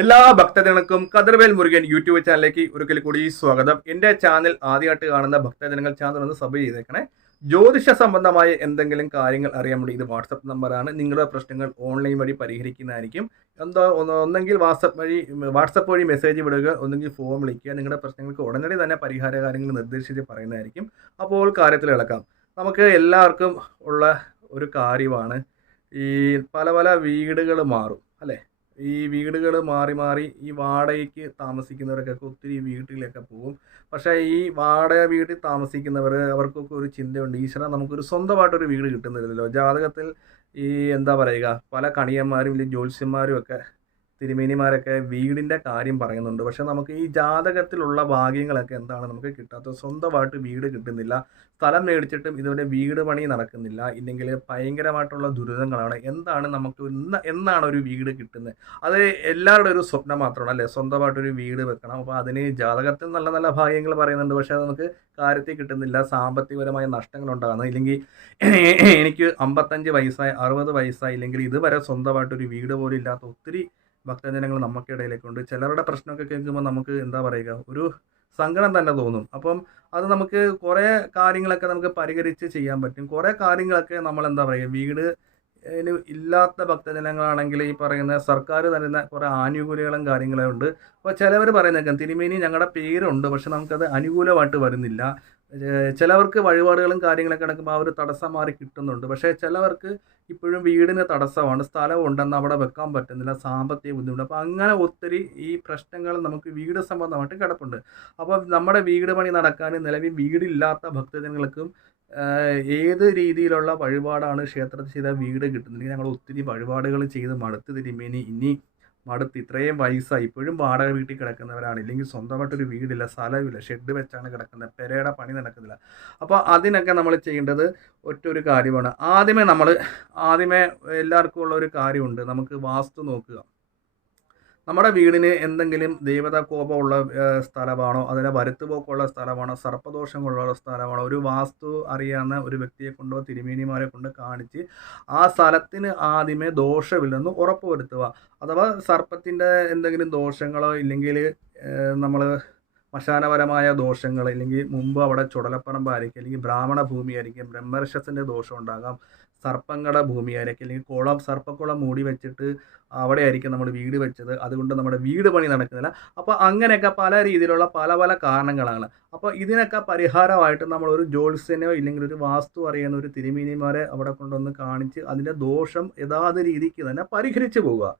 എല്ലാ ഭക്തജനങ്ങൾക്കും കതിർവേൽ മുരുകൻ യൂട്യൂബ് ചാനലിലേക്ക് ഒരിക്കൽ കൂടി സ്വാഗതം. എൻ്റെ ചാനൽ ആദ്യമായിട്ട് കാണുന്ന ഭക്തജനങ്ങൾ ചാനൽ ഒന്ന് സബ് ചെയ്തേക്കണേ. ജ്യോതിഷ സംബന്ധമായ എന്തെങ്കിലും കാര്യങ്ങൾ അറിയാൻ വേണ്ടി ഇത് വാട്സപ്പ് നമ്പറാണ്. നിങ്ങളുടെ പ്രശ്നങ്ങൾ ഓൺലൈൻ വഴി പരിഹരിക്കുന്നതായിരിക്കും. ഒന്നെങ്കിൽ വാട്സപ്പ് വഴി മെസ്സേജ് വിടുക, ഒന്നെങ്കിൽ ഫോം വിളിക്കുക. നിങ്ങളുടെ പ്രശ്നങ്ങൾക്ക് ഉടനടി തന്നെ പരിഹാര കാര്യങ്ങൾ നിർദ്ദേശിച്ച് പറയുന്നതായിരിക്കും. അപ്പോൾ കാര്യത്തിൽ ഇളക്കാം. നമുക്ക് എല്ലാവർക്കും ഉള്ള ഒരു കാര്യമാണ് ഈ പല പല വീടുകൾ മാറും അല്ലേ. ഈ വീടുകൾ മാറി മാറി ഈ വാടകയ്ക്ക് താമസിക്കുന്നവർക്കൊക്കെ ഒത്തിരി വീട്ടിലൊക്കെ പോകും. പക്ഷേ ഈ വാടക വീട്ടിൽ താമസിക്കുന്നവർ അവർക്കൊക്കെ ഒരു ചിന്തയുണ്ട്, ഈശ്വര നമുക്കൊരു സ്വന്തമായിട്ടൊരു വീട് കിട്ടുന്നില്ലല്ലോ. ജാതകത്തിൽ ഈ എന്താ പറയുക, പല കണിയന്മാരും അല്ലെങ്കിൽ ജ്യോത്സ്യന്മാരും ഒക്കെ തിരുമേനിമാരൊക്കെ വീടിൻ്റെ കാര്യം പറയുന്നുണ്ട്. പക്ഷെ നമുക്ക് ഈ ജാതകത്തിലുള്ള ഭാഗ്യങ്ങളൊക്കെ എന്താണ് നമുക്ക് കിട്ടാത്തത്? സ്വന്തമായിട്ട് വീട് കിട്ടുന്നില്ല, സ്ഥലം മേടിച്ചിട്ടും ഇതുവരെ വീട് പണി നടക്കുന്നില്ല, ഇല്ലെങ്കിൽ ഭയങ്കരമായിട്ടുള്ള ദുരിതങ്ങളാണ്. എന്താണ് നമുക്ക് എന്നാണ് ഒരു വീട് കിട്ടുന്നത്? അത് എല്ലാവരുടെ ഒരു സ്വപ്നം മാത്രമാണ് അല്ലേ, സ്വന്തമായിട്ടൊരു വീട് വെക്കണം. അപ്പോൾ അതിന് ജാതകത്തിൽ നല്ല നല്ല ഭാഗ്യങ്ങൾ പറയുന്നുണ്ട്, പക്ഷേ അത് നമുക്ക് കാര്യത്തിൽ കിട്ടുന്നില്ല. സാമ്പത്തികപരമായ നഷ്ടങ്ങളുണ്ടാകുന്നു. ഇല്ലെങ്കിൽ എനിക്ക് 55 വയസ്സായി 60 വയസ്സായി ഇല്ലെങ്കിൽ ഇതുവരെ സ്വന്തമായിട്ടൊരു വീട് പോലും ഇല്ലാത്ത ഒത്തിരി ഭക്തജനങ്ങൾ നമുക്കിടയിലേക്കുണ്ട്. ചിലരുടെ പ്രശ്നമൊക്കെ കേൾക്കുമ്പോൾ നമുക്ക് എന്താ പറയുക, ഒരു സങ്കടം തന്നെ തോന്നും. അപ്പം അത് നമുക്ക് കുറേ കാര്യങ്ങളൊക്കെ നമുക്ക് പരിഹരിച്ച് ചെയ്യാൻ പറ്റും. കുറേ കാര്യങ്ങളൊക്കെ നമ്മൾ എന്താ പറയുക, വീട് ഇല്ലാത്ത ഭക്തജനങ്ങളാണെങ്കിൽ ഈ പറയുന്ന സർക്കാർ തരുന്ന കുറേ ആനുകൂല്യങ്ങളും കാര്യങ്ങളും ഉണ്ട്. അപ്പോൾ ചിലവർ പറയുന്നേക്കാം, തിരുമേനി ഞങ്ങളുടെ പേരുണ്ട് പക്ഷെ നമുക്കത് അനുകൂലമായിട്ട് വരുന്നില്ല. ചിലവർക്ക് വഴിപാടുകളും കാര്യങ്ങളൊക്കെ നടക്കുമ്പോൾ ആ ഒരു തടസ്സം മാറി കിട്ടുന്നുണ്ട്. പക്ഷേ ചിലവർക്ക് ഇപ്പോഴും വീടിന് തടസ്സമാണ്, സ്ഥലം ഉണ്ടെന്ന് അവിടെ വെക്കാൻ പറ്റുന്നില്ല, സാമ്പത്തിക ബുദ്ധിമുട്ട്. അപ്പോൾ അങ്ങനെ ഒത്തിരി ഈ പ്രശ്നങ്ങൾ നമുക്ക് വീട് സംബന്ധമായിട്ട് കിടപ്പുണ്ട്. അപ്പോൾ നമ്മുടെ വീട് പണി നടക്കാൻ നിലവിൽ വീടില്ലാത്ത ഭക്തജനങ്ങൾക്കും ഏത് രീതിയിലുള്ള വഴിപാടാണ് ക്ഷേത്രത്തിൽ ചെയ്താൽ വീട് കിട്ടുന്നത്? ഞങ്ങൾ ഒത്തിരി വഴിപാടുകൾ ചെയ്ത് മടുത്ത് തിരുമേനി, ഇനി മടുത്ത് ഇത്രയും വയസ്സായി ഇപ്പോഴും വാടക വീട്ടിൽ കിടക്കുന്നവരാണ്, ഇല്ലെങ്കിൽ സ്വന്തമായിട്ടൊരു വീടില്ല, സ്ഥലമില്ല, ഷെഡ് വെച്ചാണ് കിടക്കുന്നത്, പെരയുടെ പണി നടക്കുന്നില്ല. അപ്പോൾ അതിനൊക്കെ നമ്മൾ ചെയ്യേണ്ടത് ഒറ്റൊരു കാര്യമാണ്. ആദ്യമേ എല്ലാവർക്കും ഉള്ള ഒരു കാര്യമുണ്ട്, നമുക്ക് വാസ്തു നോക്കുക. നമ്മുടെ വീടിന് എന്തെങ്കിലും ദേവതാ കോപമുള്ള സ്ഥലമാണോ, അതിനെ വരുത്തുപോക്കുള്ള സ്ഥലമാണോ, സർപ്പദോഷങ്ങളുള്ള സ്ഥലമാണോ, ഒരു വാസ്തു അറിയാവുന്ന ഒരു വ്യക്തിയെ കൊണ്ടോ തിരുമേനിമാരെ കൊണ്ട് കാണിച്ച് ആ സ്ഥലത്തിന് ആദ്യമേ ദോഷമില്ലെന്ന് ഉറപ്പുവരുത്തുക. അഥവാ സർപ്പത്തിൻ്റെ എന്തെങ്കിലും ദോഷങ്ങളോ ഇല്ലെങ്കിൽ നമ്മൾ ശ്മശാനപരമായ ദോഷങ്ങൾ, ഇല്ലെങ്കിൽ മുമ്പ് അവിടെ ചുടലപ്പറമ്പായിരിക്കും, അല്ലെങ്കിൽ ബ്രാഹ്മണ ഭൂമിയായിരിക്കും, ബ്രഹ്മരക്ഷത്തിൻ്റെ ദോഷം ഉണ്ടാകാം, സർപ്പങ്ങളുടെ ഭൂമിയായിരിക്കും, അല്ലെങ്കിൽ സർപ്പക്കുളം മൂടി വെച്ചിട്ട് അവിടെ ആയിരിക്കും നമ്മൾ വീട് വെച്ചത്, അതുകൊണ്ട് നമ്മുടെ വീട് പണി നടക്കുന്നില്ല. അപ്പോൾ അങ്ങനെയൊക്കെ പല രീതിയിലുള്ള പല പല കാരണങ്ങളാണ്. അപ്പോൾ ഇതിനൊക്കെ പരിഹാരമായിട്ട് നമ്മളൊരു ജ്യോത്സ്യനോ ഇല്ലെങ്കിൽ ഒരു വാസ്തു അറിയുന്ന ഒരു തിരുമേനിമാരെ അവിടെ കൊണ്ടുവന്ന് കാണിച്ച് അതിൻ്റെ ദോഷം യഥാർത്ഥ രീതിക്ക് തന്നെ പരിഹരിച്ചു പോവുക.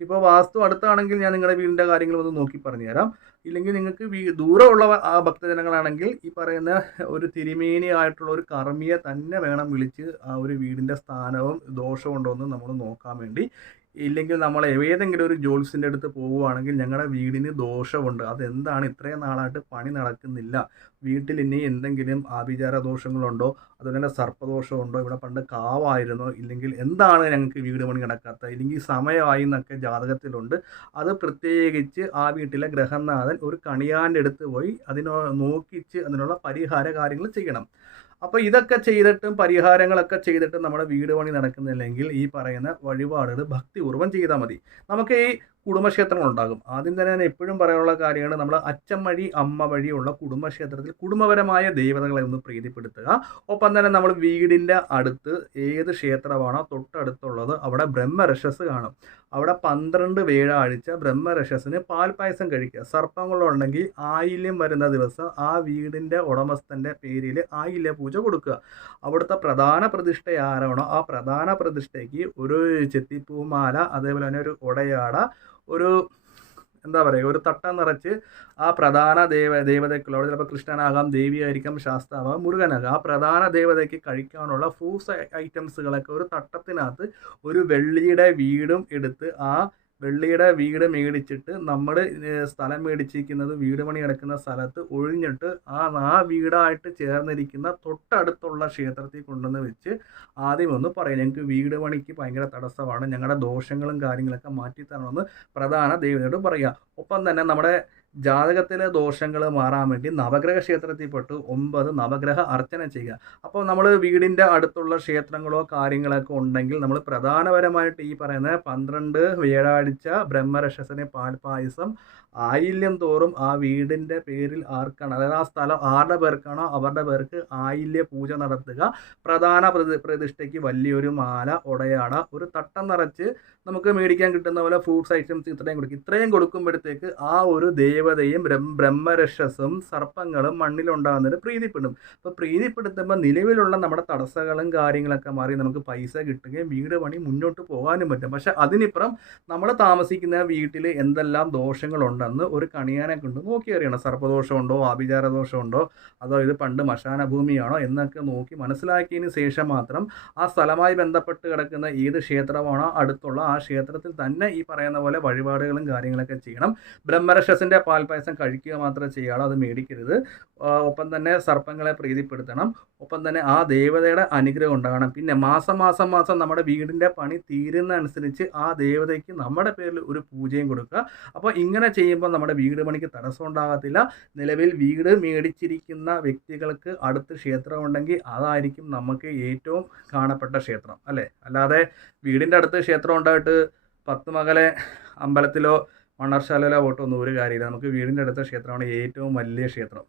ഇപ്പോൾ വാസ്തു അടുത്താണെങ്കിൽ ഞാൻ നിങ്ങളുടെ വീടിൻ്റെ കാര്യങ്ങൾ ഒന്ന് നോക്കി പറഞ്ഞുതരാം. ഇല്ലെങ്കിൽ നിങ്ങൾക്ക് ദൂരമുള്ള ആ ഭക്തജനങ്ങളാണെങ്കിൽ ഈ പറയുന്ന ഒരു തിരുമേനി ആയിട്ടുള്ള ഒരു കർമ്മിയെ തന്നെ വേണം വിളിച്ച് ആ ഒരു വീടിൻ്റെ സ്ഥാനവും ദോഷമുണ്ടോ എന്ന് നമ്മൾ നോക്കാൻ വേണ്ടി. ഇല്ലെങ്കിൽ നമ്മൾ ഏതെങ്കിലും ഒരു ജ്യോത്സ്യൻ്റെ അടുത്ത് പോവുകയാണെങ്കിൽ ഞങ്ങളുടെ വീടിന് ദോഷമുണ്ട്, അതെന്താണ് ഇത്രയും നാളായിട്ട് പണി നടക്കുന്നില്ല, വീട്ടിൽ ഇനി എന്തെങ്കിലും ആഭിചാര ദോഷങ്ങളുണ്ടോ, അതുപോലെ സർപ്പദോഷമുണ്ടോ, ഇവിടെ പണ്ട് കാവായിരുന്നോ, ഇല്ലെങ്കിൽ എന്താണ് ഞങ്ങൾക്ക് വീട് പണി നടക്കാത്ത, ഇല്ലെങ്കിൽ സമയമായി എന്നൊക്കെ ജാതകത്തിലുണ്ട്. അത് പ്രത്യേകിച്ച് ആ വീട്ടിലെ ഗ്രഹനാഥൻ ഒരു കണിയാൻ്റെ അടുത്ത് പോയി നോക്കിച്ച് അതിനുള്ള പരിഹാര കാര്യങ്ങൾ ചെയ്യണം. അപ്പോൾ ഇതൊക്കെ ചെയ്തിട്ടും പരിഹാരങ്ങളൊക്കെ ചെയ്തിട്ടും നമ്മുടെ വീട് പണി നടക്കുന്നില്ലെങ്കിൽ ഈ പറയുന്ന വഴിപാടുകൾ ഭക്തിപൂർവ്വം ചെയ്താൽ മതി. നമുക്ക് ഈ കുടുംബക്ഷേത്രങ്ങളുണ്ടാകും. ആദ്യം തന്നെ ഞാൻ എപ്പോഴും പറയാനുള്ള കാര്യമാണ്, നമ്മൾ അച്ഛൻ വഴി അമ്മ വഴിയുള്ള കുടുംബക്ഷേത്രത്തിൽ കുടുംബപരമായ ദേവതകളെ ഒന്ന് പ്രീതിപ്പെടുത്തുക. ഒപ്പം തന്നെ നമ്മൾ വീടിൻ്റെ അടുത്ത് ഏത് ക്ഷേത്രമാണോ തൊട്ടടുത്തുള്ളത് അവിടെ ബ്രഹ്മരക്ഷസ് കാണും. അവിടെ 12 വ്യാഴാഴ്ച ബ്രഹ്മരക്ഷസിന് പാൽപ്പായസം കഴിക്കുക. സർപ്പങ്ങളുണ്ടെങ്കിൽ ആയില്യം വരുന്ന ദിവസം ആ വീടിൻ്റെ ഉടമസ്ഥൻ്റെ പേരിൽ ആയില്യ പൂജ കൊടുക്കുക. അവിടുത്തെ പ്രധാന പ്രതിഷ്ഠ ആരാണോ ആ പ്രധാന പ്രതിഷ്ഠയ്ക്ക് ഒരു ചെത്തിപ്പൂമാല, അതേപോലെ തന്നെ ഒരു ഉടയാട, ഒരു എന്താ പറയുക, ഒരു തട്ടം നിറച്ച് ആ പ്രധാന ദേവതയ്ക്കുള്ള, ചിലപ്പോൾ കൃഷ്ണനാകാം, ദേവിയായിരിക്കാം, ശാസ്താവാകാം, മുരുകനാകാം, ആ പ്രധാന ദേവതയ്ക്ക് കഴിക്കാനുള്ള ഫ്രൂട്ട്സ് ഐറ്റംസുകളൊക്കെ ഒരു തട്ടത്തിനകത്ത് ഒരു വെള്ളിയുടെ വീടും എടുത്ത് ആ വെള്ളിയുടെ വീട് മേടിച്ചിട്ട് നമ്മൾ സ്ഥലം മേടിച്ചിരിക്കുന്നത് വീട് പണി നടക്കുന്ന സ്ഥലത്ത് ഒഴിഞ്ഞിട്ട് ആ വീടായിട്ട് ചേർന്നിരിക്കുന്ന തൊട്ടടുത്തുള്ള ക്ഷേത്രത്തിൽ കൊണ്ടുവന്ന് വെച്ച് ആദ്യം ഒന്ന് പറയും, ഞങ്ങൾക്ക് വീട് പണിക്ക് ഭയങ്കര തടസ്സമാണ്, ഞങ്ങളുടെ ദോഷങ്ങളും കാര്യങ്ങളൊക്കെ മാറ്റിത്തരണമെന്ന് പ്രധാന ദേവതയോട് പറയുക. ഒപ്പം തന്നെ നമ്മുടെ ജാതകത്തിലെ ദോഷങ്ങൾ മാറാൻ വേണ്ടി നവഗ്രഹ ക്ഷേത്രത്തിൽ പെട്ട് 9 നവഗ്രഹ അർച്ചന ചെയ്യുക. അപ്പോൾ നമ്മൾ വീടിൻ്റെ അടുത്തുള്ള ക്ഷേത്രങ്ങളോ കാര്യങ്ങളൊക്കെ ഉണ്ടെങ്കിൽ നമ്മൾ പ്രധാനപരമായിട്ട് ഈ പറയുന്ന 12 വ്യാഴാഴ്ച ബ്രഹ്മരക്ഷസിനെ പാൽപായസം ആയില്യം തോറും ആ വീടിൻ്റെ പേരിൽ ആർക്കാണ്, അതായത് ആ സ്ഥലം ആരുടെ പേർക്കാണോ അവരുടെ പേർക്ക് ആയില്യ പൂജ നടത്തുക. പ്രധാന പ്രതിഷ്ഠയ്ക്ക് വലിയൊരു മാല, ഉടയാട, ഒരു തട്ടം നിറച്ച് നമുക്ക് മേടിക്കാൻ കിട്ടുന്ന പോലെ ഫ്രൂട്ട്സ് ഐറ്റംസ് ഇത്രയും കൊടുക്കും. ഇത്രയും കൊടുക്കുമ്പോഴത്തേക്ക് ആ ഒരു ദേവതയും ബ്രഹ്മരക്ഷസും സർപ്പങ്ങളും മണ്ണിലുണ്ടാകുന്നത് പ്രീതിപ്പെടും. അപ്പോൾ പ്രീതിപ്പെടുത്തുമ്പോൾ നിലവിലുള്ള നമ്മുടെ തടസ്സങ്ങളും കാര്യങ്ങളൊക്കെ മാറി നമുക്ക് പൈസ കിട്ടുകയും വീട് പണി മുന്നോട്ട് പോകാനും പറ്റും. പക്ഷെ അതിനിപ്പുറം നമ്മൾ താമസിക്കുന്ന വീട്ടിൽ എന്തെല്ലാം ദോഷങ്ങളുണ്ടെന്ന് ഒരു കണിയാനെ കൊണ്ട് നോക്കി അറിയണം. സർപ്പദോഷമുണ്ടോ, ആഭിചാര ദോഷമുണ്ടോ, അതോ ഇത് പണ്ട് മശാന ഭൂമിയാണോ എന്നൊക്കെ നോക്കി മനസ്സിലാക്കിയതിന് ശേഷം മാത്രം ആ സ്ഥലമായി ബന്ധപ്പെട്ട് കിടക്കുന്ന ഏത് ക്ഷേത്രമാണോ അടുത്തുള്ള ആ ക്ഷേത്രത്തിൽ തന്നെ ഈ പറയുന്ന പോലെ വഴിപാടുകളും കാര്യങ്ങളൊക്കെ ചെയ്യണം. ബ്രഹ്മരക്ഷസിൻ്റെ പാൽപ്പായസം കഴിക്കുക മാത്രമേ ചെയ്യാവൂ, അത് മേടിക്കരുത്. ഒപ്പം തന്നെ സർപ്പങ്ങളെ പ്രീതിപ്പെടുത്തണം. ഒപ്പം തന്നെ ആ ദേവതയുടെ അനുഗ്രഹം ഉണ്ടാകണം. പിന്നെ മാസം നമ്മുടെ വീടിൻ്റെ പണി തീരുന്ന അനുസരിച്ച് ആ ദേവതയ്ക്ക് നമ്മുടെ പേരിൽ ഒരു പൂജയും കൊടുക്കുക. അപ്പോൾ ഇങ്ങനെ ചെയ്യുമ്പോൾ നമ്മുടെ വീട് പണിക്ക് തടസ്സം ഉണ്ടാകത്തില്ല. നിലവിൽ വീട് മേടിച്ചിരിക്കുന്ന വ്യക്തികൾക്ക് അടുത്ത് ക്ഷേത്രം ഉണ്ടെങ്കിൽ അതായിരിക്കും നമുക്ക് ഏറ്റവും കാണപ്പെട്ട ക്ഷേത്രം, അല്ലേ? അല്ലാതെ വീടിൻ്റെ അടുത്ത് ക്ഷേത്രം ഉണ്ടായിട്ട് 10 മകലെ അമ്പലത്തിലോ മണ്ണർശാലയിലോ പോയിട്ടൊന്നും ഒരു കാര്യമില്ല. നമുക്ക് വീടിൻ്റെ അടുത്ത ക്ഷേത്രമാണ് ഏറ്റവും വലിയ ക്ഷേത്രം.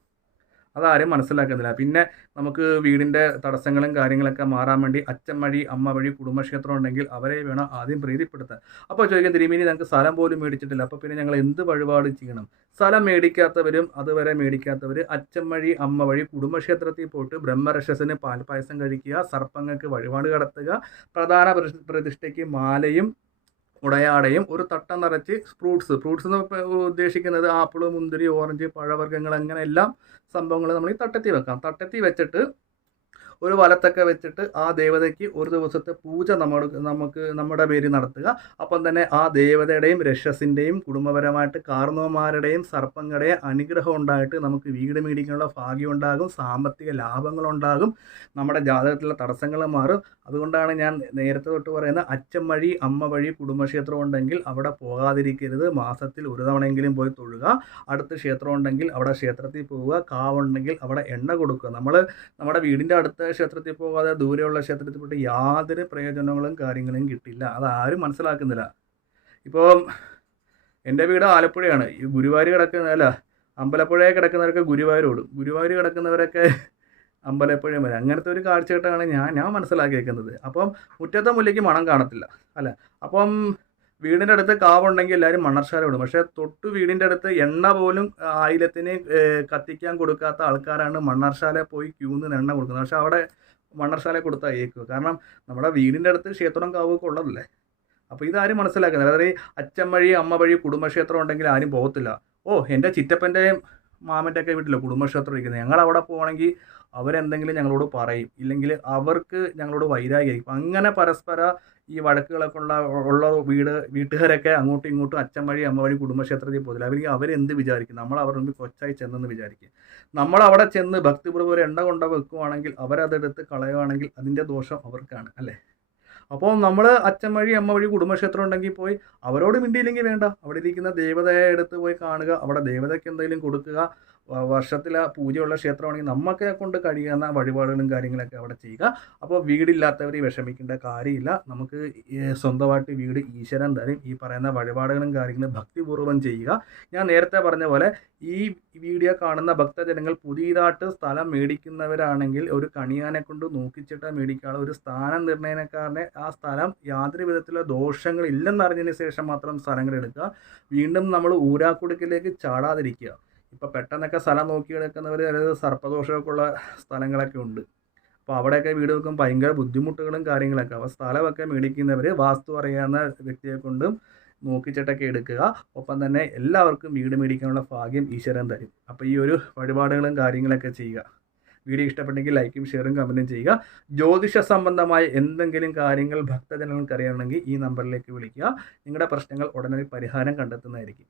അതാരും മനസ്സിലാക്കുന്നില്ല. പിന്നെ നമുക്ക് വീടിൻ്റെ തടസ്സങ്ങളും കാര്യങ്ങളൊക്കെ മാറാൻ വേണ്ടി അച്ഛൻ വഴി അമ്മ വഴി കുടുംബക്ഷേത്രം ഉണ്ടെങ്കിൽ അവരെ വേണം ആദ്യം പ്രീതിപ്പെടുത്താൻ. അപ്പോൾ ചോദിക്കാൻ, തിരുമേനി ഞങ്ങൾക്ക് സ്ഥലം പോലും മേടിച്ചിട്ടില്ല, അപ്പോൾ പിന്നെ ഞങ്ങൾ എന്ത് വഴിപാട് ചെയ്യണം? സ്ഥലം മേടിക്കാത്തവരും അതുവരെ മേടിക്കാത്തവർ അച്ഛൻ വഴി അമ്മ വഴി കുടുംബക്ഷേത്രത്തിൽ പോയിട്ട് ബ്രഹ്മരക്ഷസിന് പാൽപ്പായസം കഴിക്കുക, സർപ്പങ്ങൾക്ക് വഴിപാട് കടത്തുക, പ്രധാന പ്രതിഷ്ഠയ്ക്ക് മാലയും ഉടയാടയും ഒരു തട്ടം നിറച്ച് ഫ്രൂട്ട്സ് എന്ന് ഉദ്ദേശിക്കുന്നത് ആപ്പിൾ, മുന്തിരി, ഓറഞ്ച്, പഴവർഗ്ഗങ്ങൾ, അങ്ങനെ എല്ലാം സംഭവങ്ങൾ നമ്മൾ ഈ തട്ടത്തിൽ വെക്കാം. തട്ടത്തിൽ വെച്ചിട്ട് ഒരു വലത്തൊക്കെ വെച്ചിട്ട് ആ ദേവതയ്ക്ക് ഒരു ദിവസത്തെ പൂജ നമുക്ക് നമ്മുടെ പേര് നടത്തുക. അപ്പം തന്നെ ആ ദേവതയുടെയും രക്ഷസിൻ്റെയും കുടുംബപരമായിട്ട് കാർന്നോമാരുടെയും സർപ്പങ്ങളുടെയും അനുഗ്രഹം ഉണ്ടായിട്ട് നമുക്ക് വീട് മേടിക്കാനുള്ള ഭാഗ്യം ഉണ്ടാകും, സാമ്പത്തിക ലാഭങ്ങളുണ്ടാകും, നമ്മുടെ ജാതകത്തിലുള്ള തടസ്സങ്ങൾ മാറും. അതുകൊണ്ടാണ് ഞാൻ നേരത്തെ തൊട്ട് പറയുന്നത്, അച്ഛൻ വഴി അമ്മ വഴി കുടുംബക്ഷേത്രം ഉണ്ടെങ്കിൽ അവിടെ പോകാതിരിക്കരുത്. മാസത്തിൽ ഒരു തവണയെങ്കിലും പോയി തൊഴുക. അടുത്ത ക്ഷേത്രം ഉണ്ടെങ്കിൽ അവിടെ ക്ഷേത്രത്തിൽ പോവുക. കാവുണ്ടെങ്കിൽ അവിടെ എണ്ണ കൊടുക്കുക. നമ്മുടെ വീടിൻ്റെ അടുത്ത ക്ഷേത്രത്തിൽ പോകാതെ ദൂരെയുള്ള ക്ഷേത്രത്തിൽ പോയിട്ട് യാതൊരു പ്രയോജനങ്ങളും കാര്യങ്ങളും കിട്ടില്ല. അതാരും മനസ്സിലാക്കുന്നില്ല. ഇപ്പോൾ എൻ്റെ വീട് ആലപ്പുഴയാണ്. ഈ ഗുരുവായൂർ അമ്പലപ്പുഴയിൽ കിടക്കുന്നവരൊക്കെ ഗുരുവായൂരോടും, ഗുരുവായൂർ കിടക്കുന്നവരൊക്കെ അമ്പലപ്പുഴയും വരെ. അങ്ങനത്തെ ഒരു കാഴ്ചയായിട്ടാണ് ഞാൻ മനസ്സിലാക്കിയേക്കുന്നത്. അപ്പം മുറ്റത്തെ മുല്ലയ്ക്ക് മണം കാണത്തില്ല, അല്ല. അപ്പം വീടിൻ്റെ അടുത്ത് കാവുണ്ടെങ്കിൽ എല്ലാവരും മണ്ണർശാല വിടും. പക്ഷേ തൊട്ട് വീടിൻ്റെ അടുത്ത് എണ്ണ പോലും ആയില്യത്തിന് കത്തിക്കാൻ കൊടുക്കാത്ത ആൾക്കാരാണ് മണ്ണർശാല പോയി ക്യൂ നിന്ന് എണ്ണ കൊടുക്കുന്നത്. പക്ഷേ അവിടെ മണ്ണർശാല കൊടുത്താൽ ഏക്കുക. കാരണം നമ്മുടെ വീടിൻ്റെ അടുത്ത് ക്ഷേത്രം കാവൊക്കെ ഉള്ളതല്ലേ. അപ്പോൾ ഇതാരും മനസ്സിലാക്കുന്നില്ല. അതായത് അച്ഛൻ വഴി അമ്മ വഴി കുടുംബക്ഷേത്രം ഉണ്ടെങ്കിൽ ആരും പോകത്തില്ല. എൻ്റെ ചിറ്റപ്പൻ്റെയും മാമൻ്റെ ഒക്കെ വീട്ടിൽ കുടുംബക്ഷേത്രം ഇരിക്കുന്നത്. ഞങ്ങൾ അവിടെ പോകണമെങ്കിൽ അവരെന്തെങ്കിലും ഞങ്ങളോട് പറയും, ഇല്ലെങ്കിൽ അവർക്ക് ഞങ്ങളോട് വൈരാഗ്യമായിരിക്കും. അങ്ങനെ പരസ്പര ഈ വഴക്കുകളൊക്കെ ഉള്ള വീട്ടുകാരൊക്കെ അങ്ങോട്ടും ഇങ്ങോട്ടും അച്ഛൻ വഴി അമ്മ വഴി കുടുംബക്ഷേത്രത്തിൽ പോകില്ല. അവരെന്ത് വിചാരിക്കും? നമ്മൾ അവരുടെ മുമ്പിൽ കൊച്ചായി ചെന്നെന്ന് വിചാരിക്കും. നമ്മൾ അവിടെ ചെന്ന് ഭക്തിപൂർവ്വം ഒരു എണ്ണ കൊണ്ട് വെക്കുവാണെങ്കിൽ അവരതെടുത്ത് കളയുവാണെങ്കിൽ അതിൻ്റെ ദോഷം അവർക്കാണ്, അല്ലേ? അപ്പോൾ നമ്മൾ അച്ഛൻ വഴി അമ്മ വഴി കുടുംബക്ഷേത്രം ഉണ്ടെങ്കിൽ പോയി അവരോട് മിണ്ടിയില്ലെങ്കിൽ വേണ്ട, അവിടെ ഇരിക്കുന്ന ദേവതയെ എടുത്ത് പോയി കാണുക, അവിടെ ദേവതയ്ക്ക് എന്തെങ്കിലും കൊടുക്കുക. വർഷത്തിലെ പൂജയുള്ള ക്ഷേത്രമാണെങ്കിൽ നമുക്ക് കൊണ്ട് കഴിയുന്ന വഴിപാടുകളും കാര്യങ്ങളൊക്കെ അവിടെ ചെയ്യുക. അപ്പോൾ വീടില്ലാത്തവർ വിഷമിക്കേണ്ട കാര്യമില്ല. നമുക്ക് സ്വന്തമായിട്ട് വീട് ഈശ്വരൻ തരും. ഈ പറയുന്ന വഴിപാടുകളും കാര്യങ്ങളും ഭക്തിപൂർവ്വം ചെയ്യുക. ഞാൻ നേരത്തെ പറഞ്ഞ പോലെ ഈ വീഡിയോ കാണുന്ന ഭക്തജനങ്ങൾ പുതിയതായിട്ട് സ്ഥലം മേടിക്കുന്നവരാണെങ്കിൽ ഒരു കണിയാനെ കൊണ്ട് നോക്കിച്ചിട്ട് മേടിക്കാനുള്ള ഒരു സ്ഥാനം നിർണ്ണയനക്കാരനെ ആ സ്ഥലം യാതൊരു വിധത്തിലുള്ള ദോഷങ്ങൾ ഇല്ലെന്നറിഞ്ഞതിന് ശേഷം മാത്രം സ്ഥലങ്ങൾ എടുക്കുക. വീണ്ടും നമ്മൾ ഊരാക്കുടുക്കിലേക്ക് ചാടാതിരിക്കുക. ഇപ്പോൾ പെട്ടെന്നൊക്കെ സ്ഥലം നോക്കി എടുക്കുന്നവർ അതായത് സർപ്പദോഷമൊക്കെ ഉള്ള സ്ഥലങ്ങളൊക്കെ ഉണ്ട്. അപ്പോൾ അവിടെയൊക്കെ വീട് വെക്കുമ്പോൾ ഭയങ്കര ബുദ്ധിമുട്ടുകളും കാര്യങ്ങളൊക്കെ. അപ്പോൾ സ്ഥലമൊക്കെ മേടിക്കുന്നവർ വാസ്തു അറിയാവുന്ന വ്യക്തിയെ കൊണ്ടും നോക്കിച്ചിട്ടൊക്കെ എടുക്കുക. ഒപ്പം തന്നെ എല്ലാവർക്കും വീട് മേടിക്കാനുള്ള ഭാഗ്യം ഈശ്വരൻ തരും. അപ്പോൾ ഈ ഒരു വഴിപാടുകളും കാര്യങ്ങളൊക്കെ ചെയ്യുക. വീഡിയോ ഇഷ്ടപ്പെട്ടെങ്കിൽ ലൈക്കും ഷെയറും കമൻറ്റും ചെയ്യുക. ജ്യോതിഷ സംബന്ധമായ എന്തെങ്കിലും കാര്യങ്ങൾ ഭക്തജനങ്ങൾക്ക് അറിയണമെങ്കിൽ ഈ നമ്പറിലേക്ക് വിളിക്കുക. നിങ്ങളുടെ പ്രശ്നങ്ങൾ ഉടനടി പരിഹാരം കണ്ടെത്തുന്നതായിരിക്കും.